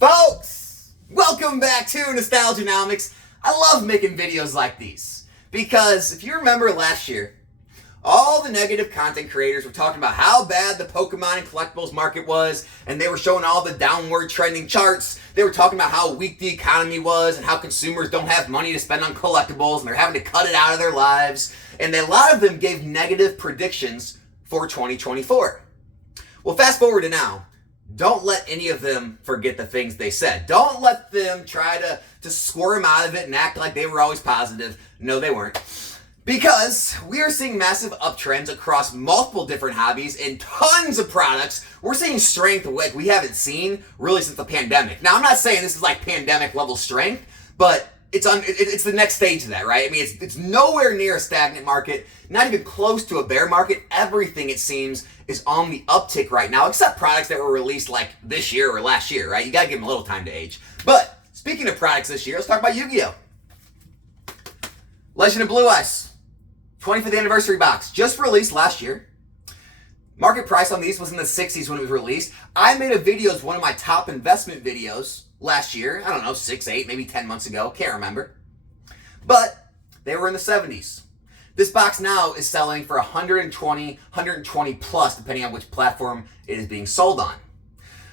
Folks, welcome back to Nostalgianomics. I love making videos like these because if you remember last year, all the negative content creators were talking about how bad the Pokemon and collectibles market was, and they were showing all the downward trending charts. They were talking about how weak the economy was and how consumers don't have money to spend on collectibles and they're having to cut it out of their lives. And a lot of them gave negative predictions for 2024. Well, fast forward to now. Don't let any of them forget the things they said. Don't let them try to squirm out of it and act like they were always positive. No, they weren't. Because we are seeing massive uptrends across multiple different hobbies and tons of products. We're seeing strength like we haven't seen really since the pandemic. Now, I'm not saying this is like pandemic level strength, but it's the next stage of that, right? I mean, it's nowhere near a stagnant market, not even close to a bear market. Everything, it seems, is on the uptick right now, except products that were released like this year or last year, right? You gotta give them a little time to age. But speaking of products this year, let's talk about Yu-Gi-Oh! Legend of Blue Eyes, 25th anniversary box, just released last year. Market price on these was in the 60s when it was released. I made a video as one of my top investment videos last year. I don't know, 6, 8, maybe 10 months ago. Can't remember. But they were in the 70s. This box now is selling for 120 plus, depending on which platform it is being sold on.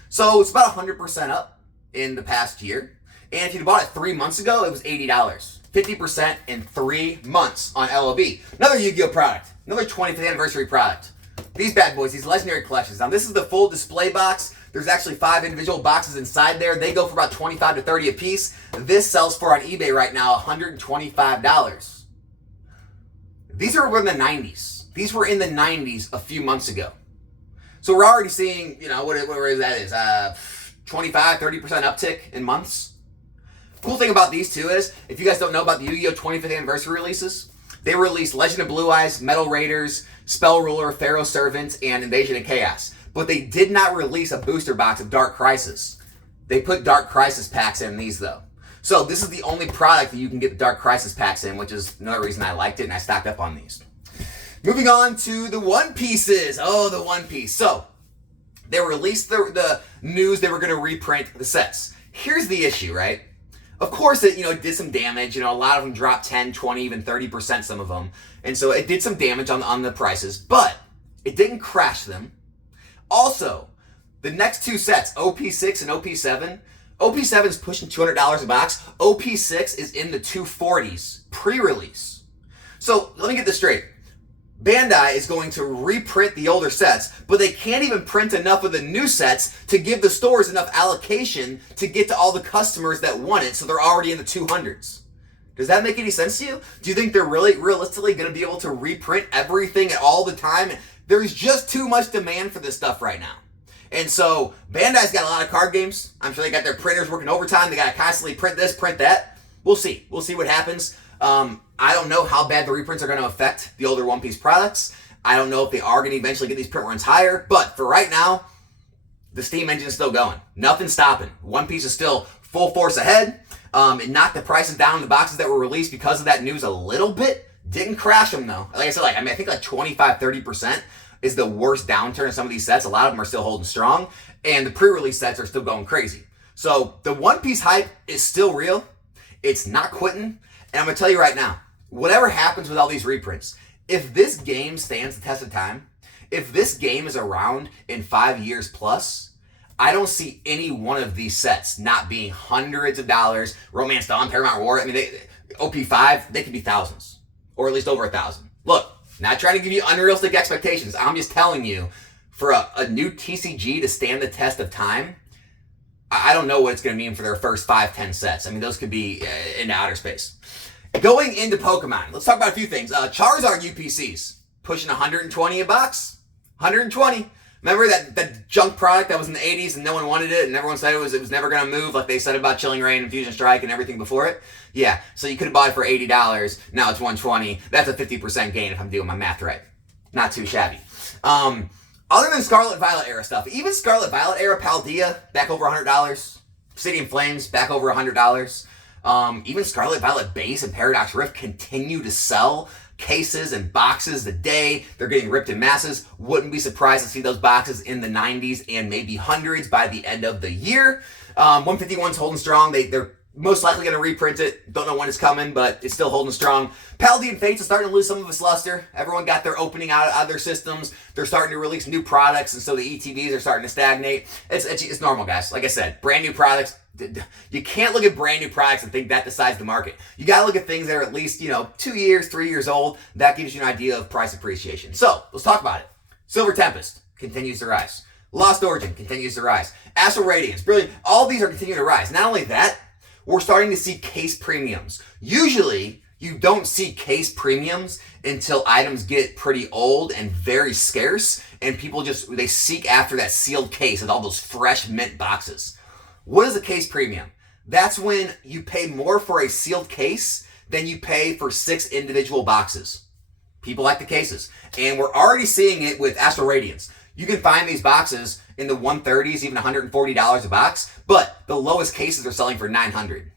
So it's about 100% up in the past year. And if you bought it 3 months ago, it was $80. 50% in 3 months on LOB. Another Yu-Gi-Oh product. Another 25th anniversary product. These bad boys, these legendary collections. Now this is the full display box. There's actually 5 individual boxes inside there. They go for about $25 to $30 a piece. This sells for on eBay right now $125. These are in the 90s. These were in the 90s a few months ago. So we're already seeing, whatever that is, 25, 30% uptick in months. Cool thing about these two is, if you guys don't know about the Yu-Gi-Oh! 25th anniversary releases, they released Legend of Blue Eyes, Metal Raiders, Spell Ruler, Pharaoh Servants, and Invasion of Chaos. But they did not release a booster box of Dark Crisis. They put Dark Crisis packs in these, though. So this is the only product that you can get the Dark Crisis packs in, which is another reason I liked it and I stocked up on these. Moving on to the One Pieces. Oh, the One Piece. So they released the news they were going to reprint the sets. Here's the issue, right? Of course, it did some damage. A lot of them dropped 10, 20, even 30%, some of them. And so it did some damage on the prices, but it didn't crash them. Also, the next two sets, OP6 and OP7, OP7 is pushing $200 a box. OP6 is in the 240s pre-release. So let me get this straight. Bandai is going to reprint the older sets, but they can't even print enough of the new sets to give the stores enough allocation to get to all the customers that want it, so they're already in the 200s. Does that make any sense to you? Do you think they're really realistically going to be able to reprint everything all the time? There's just too much demand for this stuff right now. And so Bandai's got a lot of card games. I'm sure they got their printers working overtime. They got to constantly print this, print that. We'll see. We'll see what happens. I don't know how bad the reprints are going to affect the older One Piece products. I don't know if they are going to eventually get these print runs higher. But for right now, the steam engine is still going. Nothing's stopping. One Piece is still full force ahead. It knocked the prices down in the boxes that were released because of that news a little bit. Didn't crash them, though. Like I said, I think like 25, 30% is the worst downturn in some of these sets. A lot of them are still holding strong. And the pre-release sets are still going crazy. So the One Piece hype is still real. It's not quitting. And I'm going to tell you right now, whatever happens with all these reprints, if this game stands the test of time, if this game is around in 5 years plus, I don't see any one of these sets not being hundreds of dollars. Romance Dawn, Paramount War, OP5, they could be thousands, or at least over 1,000. Look, not trying to give you unrealistic expectations. I'm just telling you, for a new TCG to stand the test of time, I don't know what it's going to mean for their first 5, 10 sets. Those could be into outer space. Going into Pokemon, let's talk about a few things. Charizard UPCs, pushing 120 a box. 120. Remember that junk product that was in the 80s and no one wanted it and everyone said it was never going to move, like they said about Chilling Reign and Fusion Strike and everything before it? Yeah, so you could have bought it for $80. Now it's 120. That's a 50% gain if I'm doing my math right. Not too shabby. Other than Scarlet Violet era stuff, even Scarlet Violet era Paldea, back over $100. City and Flames, back over $100. Even Scarlet Violet Base and Paradox Rift continue to sell cases and boxes the day. They're getting ripped in masses. Wouldn't be surprised to see those boxes in the 90s and maybe hundreds by the end of the year. 151's holding strong. They're most likely going to reprint it. Don't know when it's coming, but it's still holding strong. Paladin Fates is starting to lose some of its luster. Everyone got their opening out of their systems. They're starting to release new products, and so the ETBs are starting to stagnate. It's normal, guys. Like I said, brand new products. You can't look at brand new products and think that decides the market. You got to look at things that are at least, 2 years, 3 years old. That gives you an idea of price appreciation. So let's talk about it. Silver Tempest continues to rise. Lost Origin continues to rise. Astral Radiance, brilliant. All these are continuing to rise. Not only that, we're starting to see case premiums. Usually, you don't see case premiums until items get pretty old and very scarce, and people they seek after that sealed case and all those fresh mint boxes. What is a case premium? That's when you pay more for a sealed case than you pay for 6 individual boxes. People like the cases. And we're already seeing it with Astral Radiance. You can find these boxes in the 130s, even $140 a box, but the lowest cases are selling for $900.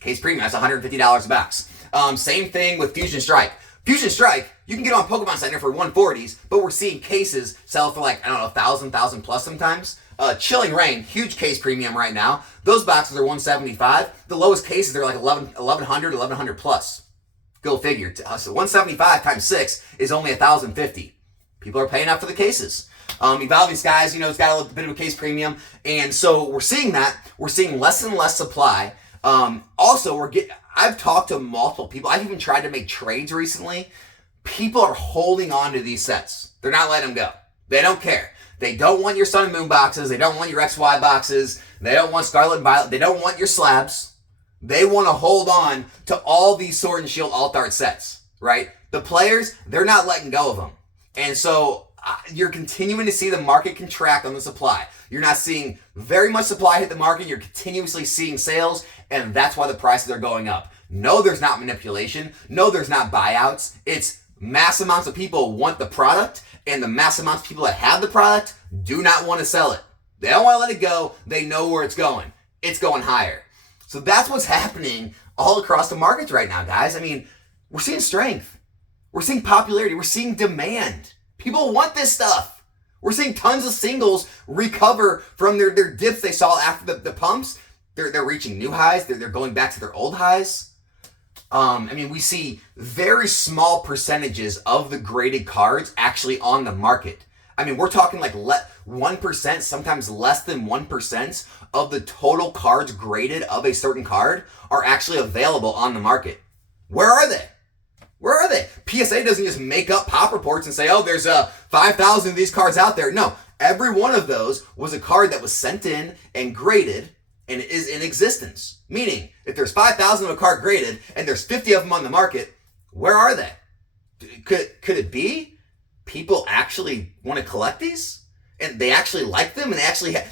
Case premium, that's $150 a box. Same thing with Fusion Strike. Fusion Strike, you can get on Pokemon Center for 140s, but we're seeing cases sell for like, 1,000 plus sometimes. Chilling Rain, huge case premium right now. Those boxes are $175. The lowest cases are like 1,100 plus. Go figure. So 175 times 6 is only $1,050. People are paying up for the cases. Evolving Skies, it's got a little bit of a case premium. And so we're seeing that. We're seeing less and less supply. Also, I've talked to multiple people. I've even tried to make trades recently. People are holding on to these sets. They're not letting them go. They don't care. They don't want your Sun and Moon boxes. They don't want your XY boxes. They don't want Scarlet and Violet. They don't want your slabs. They want to hold on to all these Sword and Shield Alt Art sets, right? The players, they're not letting go of them. And so you're continuing to see the market contract on the supply. You're not seeing very much supply hit the market. You're continuously seeing sales, and that's why the prices are going up. No, there's not manipulation. No, there's not buyouts. It's mass amounts of people want the product, and the mass amounts of people that have the product do not want to sell it. They don't want to let it go. They know where it's going. It's going higher. So that's what's happening all across the markets right now, guys. We're seeing strength. We're seeing popularity. We're seeing demand. People want this stuff. We're seeing tons of singles recover from their dips they saw after the pumps. They're reaching new highs. They're going back to their old highs. We see very small percentages of the graded cards actually on the market. We're talking like 1%, sometimes less than 1% of the total cards graded of a certain card are actually available on the market. Where are they? Where are they? PSA doesn't just make up pop reports and say, oh, there's 5,000 of these cards out there. No, every one of those was a card that was sent in and graded and is in existence. Meaning, if there's 5,000 of a card graded and there's 50 of them on the market, where are they? Could it be people actually want to collect these? And they actually like them, and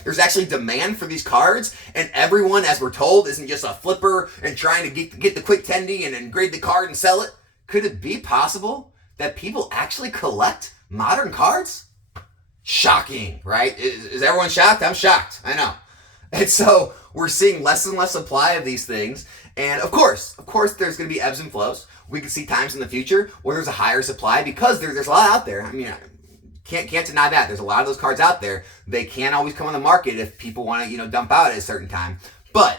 there's actually demand for these cards, and everyone, as we're told, isn't just a flipper and trying to get the quick tendy and grade the card and sell it. Could it be possible that people actually collect modern cards? Shocking, right? Is everyone shocked? I'm shocked. I know. And so we're seeing less and less supply of these things. And of course, there's going to be ebbs and flows. We can see times in the future where there's a higher supply because there's a lot out there. Can't deny that. There's a lot of those cards out there. They can't always come on the market if people want to, dump out at a certain time. But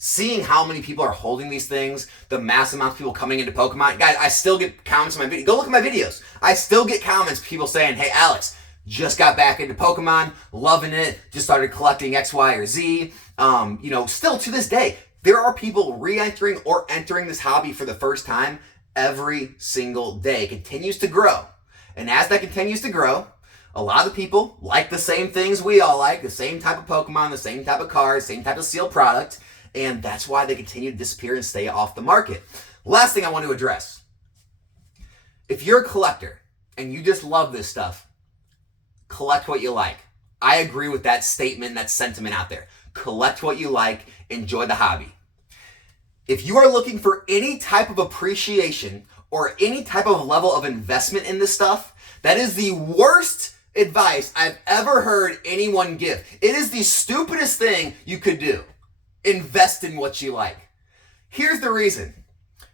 seeing how many people are holding these things, the mass amount of people coming into Pokemon. Guys, I still get comments on my video. Go look at my videos. I still get comments, people saying, hey, Alex, just got back into Pokemon, loving it, just started collecting X, Y, or Z. Still to this day, there are people re-entering or entering this hobby for the first time every single day. It continues to grow. And as that continues to grow, a lot of the people like the same things we all like, the same type of Pokemon, the same type of cards, same type of sealed product. And that's why they continue to disappear and stay off the market. Last thing I want to address. If you're a collector and you just love this stuff, collect what you like. I agree with that statement, that sentiment out there. Collect what you like, enjoy the hobby. If you are looking for any type of appreciation or any type of level of investment in this stuff, that is the worst advice I've ever heard anyone give. It is the stupidest thing you could do. Invest in what you like. Here's the reason.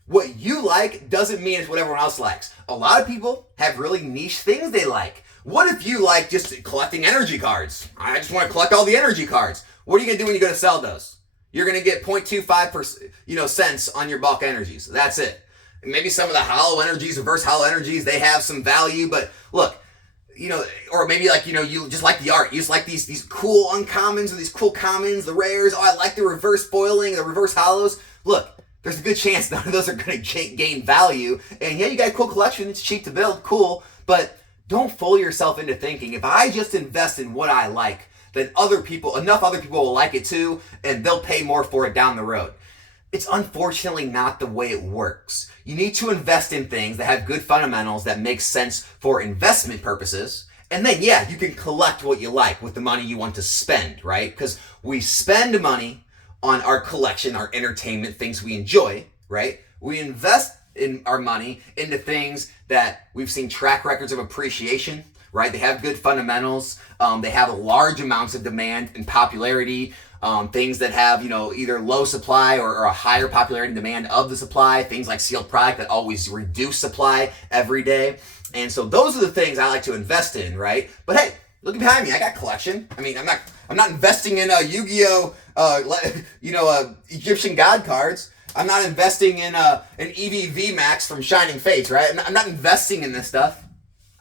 What you like doesn't mean it's what everyone else likes. A lot of people have really niche things they like. What if you like just collecting energy cards? I just want to collect all the energy cards. What are you going to do when you go to sell those? You're going to get 0.25% cents on your bulk energies. That's it. And maybe some of the hollow energies, reverse hollow energies, they have some value, but look, or maybe you just like the art. You just like these cool uncommons or these cool commons, the rares. Oh, I like the reverse foiling, the reverse hollows. Look, there's a good chance none of those are going to gain value. And yeah, you got a cool collection. It's cheap to build, cool. But don't fool yourself into thinking if I just invest in what I like, then enough other people will like it too, and they'll pay more for it down the road. It's unfortunately not the way it works. You need to invest in things that have good fundamentals that make sense for investment purposes. And then, yeah, you can collect what you like with the money you want to spend, right? Because we spend money on our collection, our entertainment, things we enjoy, right? We invest in our money into things that we've seen track records of appreciation, right? They have good fundamentals. They have large amounts of demand and popularity. Things that have, either low supply or a higher popularity and demand of the supply. Things like sealed product that always reduce supply every day. And so those are the things I like to invest in, right? But hey, look behind me. I got collection. I mean, I'm not investing in Yu-Gi-Oh, Egyptian God cards. I'm not investing in an EV Max from Shining Fates, right? I'm not investing in this stuff.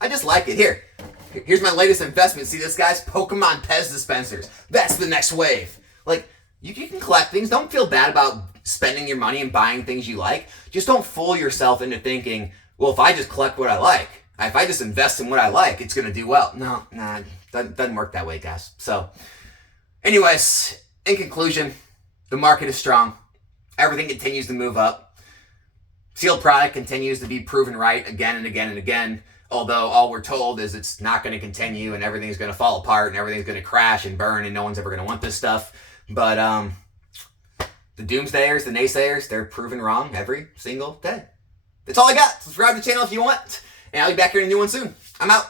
I just like it. Here's my latest investment. See this, guys? Pokemon Pez dispensers. That's the next wave. Like, you can collect things. Don't feel bad about spending your money and buying things you like. Just don't fool yourself into thinking, well, if I just collect what I like, if I just invest in what I like, it's going to do well. No, doesn't work that way, guys. So, anyways, in conclusion, the market is strong. Everything continues to move up. Sealed product continues to be proven right again and again and again. Although all we're told is it's not going to continue and everything's going to fall apart and everything's going to crash and burn and no one's ever going to want this stuff. But the doomsdayers, the naysayers, they're proven wrong every single day. That's all I got. Subscribe to the channel if you want. And I'll be back here in a new one soon. I'm out.